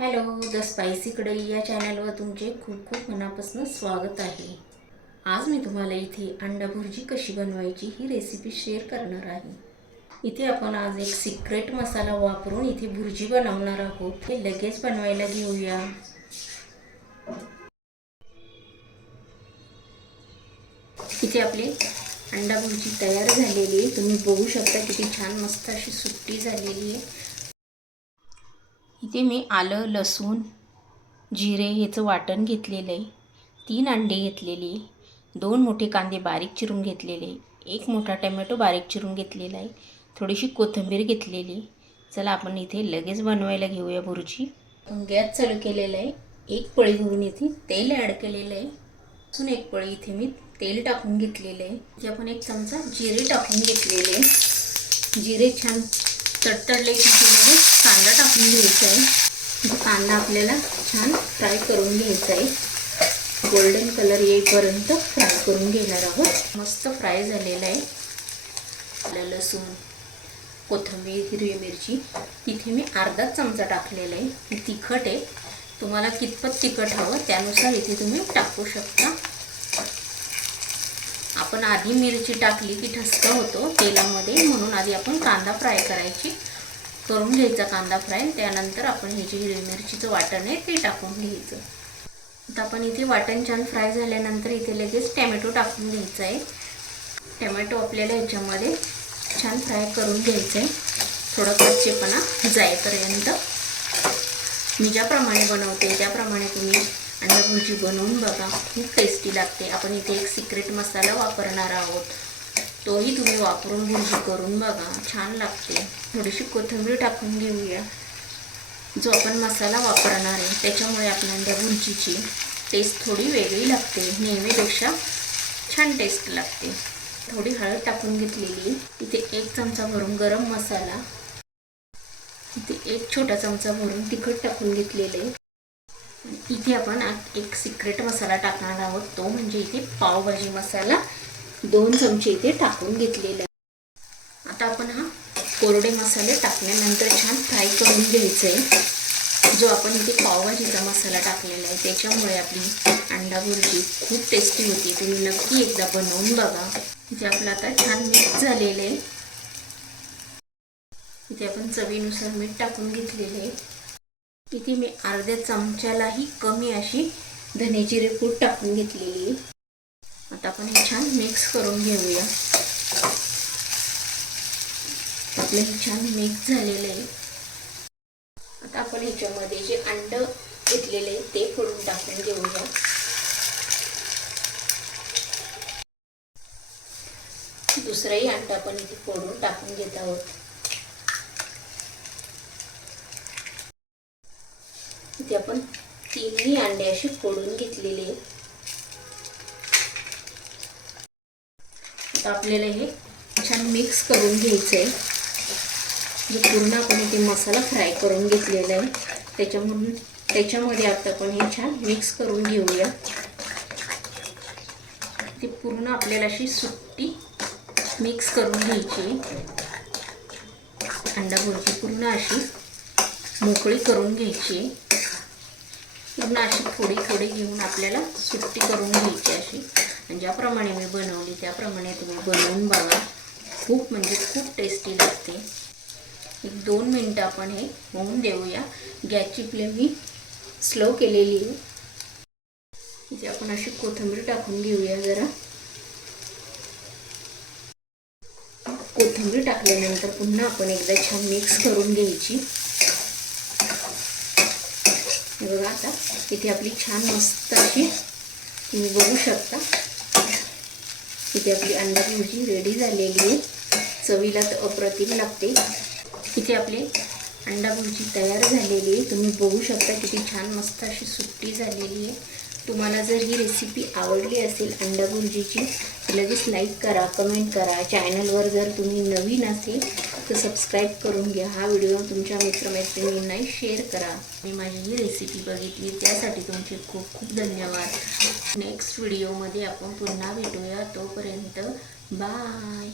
Hello the spicy कढई या चॅनलवर तुमचे खूप खूप मनापासून स्वागत आहे. आज मी तुम्हाला इथे अंडा भुर्जी कशी बनवायची ही रेसिपी शेअर करणार आहे. इथे आपण आज एक सिक्रेट मसाला वापरून इथे भुर्जी बनवणार आहोत. हे लगेच बनवायला घेऊया. इथे आपली अंडा भुर्जी तयार झालेली आहे. तुम्ही बघू शकता किती छान मस्त अशी सुट्टी झालेली आहे. इथे मी आलं लसूण जिरे ह्याचं वाटण घेतलेलं आहे. तीन अंडे घेतलेली दोन मोठे कांदे बारीक चिरून घेतलेले एक मोठा टमॅटो बारीक चिरून घेतलेला आहे. थोडीशी कोथिंबीर घेतलेली चला आपण इथे लगेच बनवायला घेऊया भुर्जी गॅस चालू केलेला आहे. एक पळी घेऊन इथे तेल ॲड केलेलं आहे. अजून एक पळी इथे मी तेल टाकून घेतलेलं आहे. इथे आपण एक चमचा जिरे टाकून घेतलेले आहे. जिरे छान तडतडले की त्यामध्ये कांदा टाकून घ्यायचा आहे म्हणजे कांदा आपल्याला छान फ्राय करून घ्यायचा आहे गोल्डन कलर येईपर्यंत फ्राय करून घेणार आहोत. मस्त फ्राय झालेला आहे आपल्या लसूण कोथिंबीर हिरवी मिरची तिथे मी अर्धा चमचा टाकलेला आहे तिखट आहे. तुम्हाला कितपत तिखट हवं त्यानुसार इथे तुम्ही टाकू शकता. आपण आधी मिरची टाकली की ठसका होतो तेलामध्ये. म्हणून आधी आपण कांदा फ्राय करायची. करून घ्यायचा कांदा फ्राय त्यानंतर आपण हे जे हिरवी मिरचीचं वाटण आहे ते टाकून घ्यायचं. आता आपण इथे वाटण छान फ्राय झाल्यानंतर इथे लगेच टॅमॅटो टाकून घ्यायचा आहे. टॅमॅटो आपल्याला ह्याच्यामध्ये छान फ्राय करून घ्यायचं आहे. थोडं कच्चेपणा जाईपर्यंत. मी ज्याप्रमाणे बनवते त्याप्रमाणे तुम्ही अंडा भुर्जी बनवून बघा. खूप टेस्टी लागते. आपण इथे एक सिक्रेट मसाला वापरणार आहोत. तोही तुम्ही वापरून भुर्जी करून बघा. छान लागते. थोडीशी कोथिंबीर टाकून घेऊया. जो आपण मसाला वापरणार आहे त्याच्यामुळे आपल्या भुर्जीची टेस्ट थोडी वेगळी लागते. नेहमीपेक्षा छान टेस्ट लागते. थोडी हळद टाकून घेतलेली. इथे एक चमचा भरून गरम मसाला. इथे एक छोटा चमचा भरून तिखट टाकून घेतलेले. इथे आपण एक सिक्रेट मसाला टाकणार आहोत. तो म्हणजे इथे पावभाजी मसाला. दोन चमचे इथे टाकून घेतलेले आता आपण हा कोरडे मसाले टाकल्यानंतर छान फ्राय करून घ्यायचं. आहे जो आपण इथे पावभाजीचा मसाला टाकलेला आहे त्याच्यामुळे आपली अंडा भुर्जी खूप टेस्टी होती. तुम्ही नक्की एकदा बनवून बघा. इथे आपलं आता छान मिक्स झालेलं आहे. इथे आपण चवीनुसार मीठ टाकून घेतलेले आहे. इथे मी अर्ध्या चमच्यालाही कमी अशी धनेची रेपूट टाकून घेतलेली आहे. आता आपण हे छान मिक्स करून घेऊया. आपलं हे छान मिक्स झालेलं आहे. आता आपण ह्याच्यामध्ये जे अंड घेतलेले आहे ते फोडून टाकून घेऊया. दुसरंही अंड आपण इथे फोडून टाकून घेत आहोत. इथे आपण तीनही अंडे असे फोडून घेतलेले आता आपल्याला हे छान मिक्स करून घ्यायचं आहे जे म्हणजे पूर्ण आपण इथे मसाला फ्राय करून घेतलेला आहे. त्याच्यामधून त्याच्यामध्ये आता आपण हे छान मिक्स करून घेऊया. ते पूर्ण आपल्याला अशी सुट्टी मिक्स करून घ्यायची अंडा भुर्जी पूर्ण अशी मोकळी करून घ्यायची पूर्ण अशी थोडी थोडी घेऊन आपल्याला सुट्टी करून घ्यायची अशी. आणि ज्याप्रमाणे मी बनवली त्याप्रमाणे तुम्ही बनवून बघा. खूप म्हणजे खूप टेस्टी लागते. एक दोन मिनटं आपण हे होऊन देऊया. गॅसची फ्लेम मी स्लो केलेली आहे. इथे आपण अशी कोथिंबीर टाकून घेऊया जरा. कोथिंबीर टाकल्यानंतर पुन्हा आपण एकदा छान मिक्स करून घ्यायची. बघा आता इथे आपली छान मस्त अशी तुम्ही बघू शकता. इथे आपली अंडा भुर्जी रेडी झालेली आहे. चवीला तर अप्रतिम लागते. इथे आपली अंडा भुर्जी तयार झालेली आहे. तुम्ही बघू शकता किती छान मस्त अशी सुट्टी झालेली आहे. तुम्हाला जर ही रेसिपी आवडली असेल अंडा भुर्जीची लगेच लाईक करा कमेंट करा. चॅनलवर जर तुम्ही नवीन असेल तर सबस्क्राईब करून घ्या. हा व्हिडिओ तुमच्या मित्रमैत्रिणींनाही शेअर करा. आणि माझी ही रेसिपी बघितली त्यासाठी तुमचे खूप खूप धन्यवाद. नेक्स्ट व्हिडिओमध्ये आपण पुन्हा भेटूया. तोपर्यंत बाय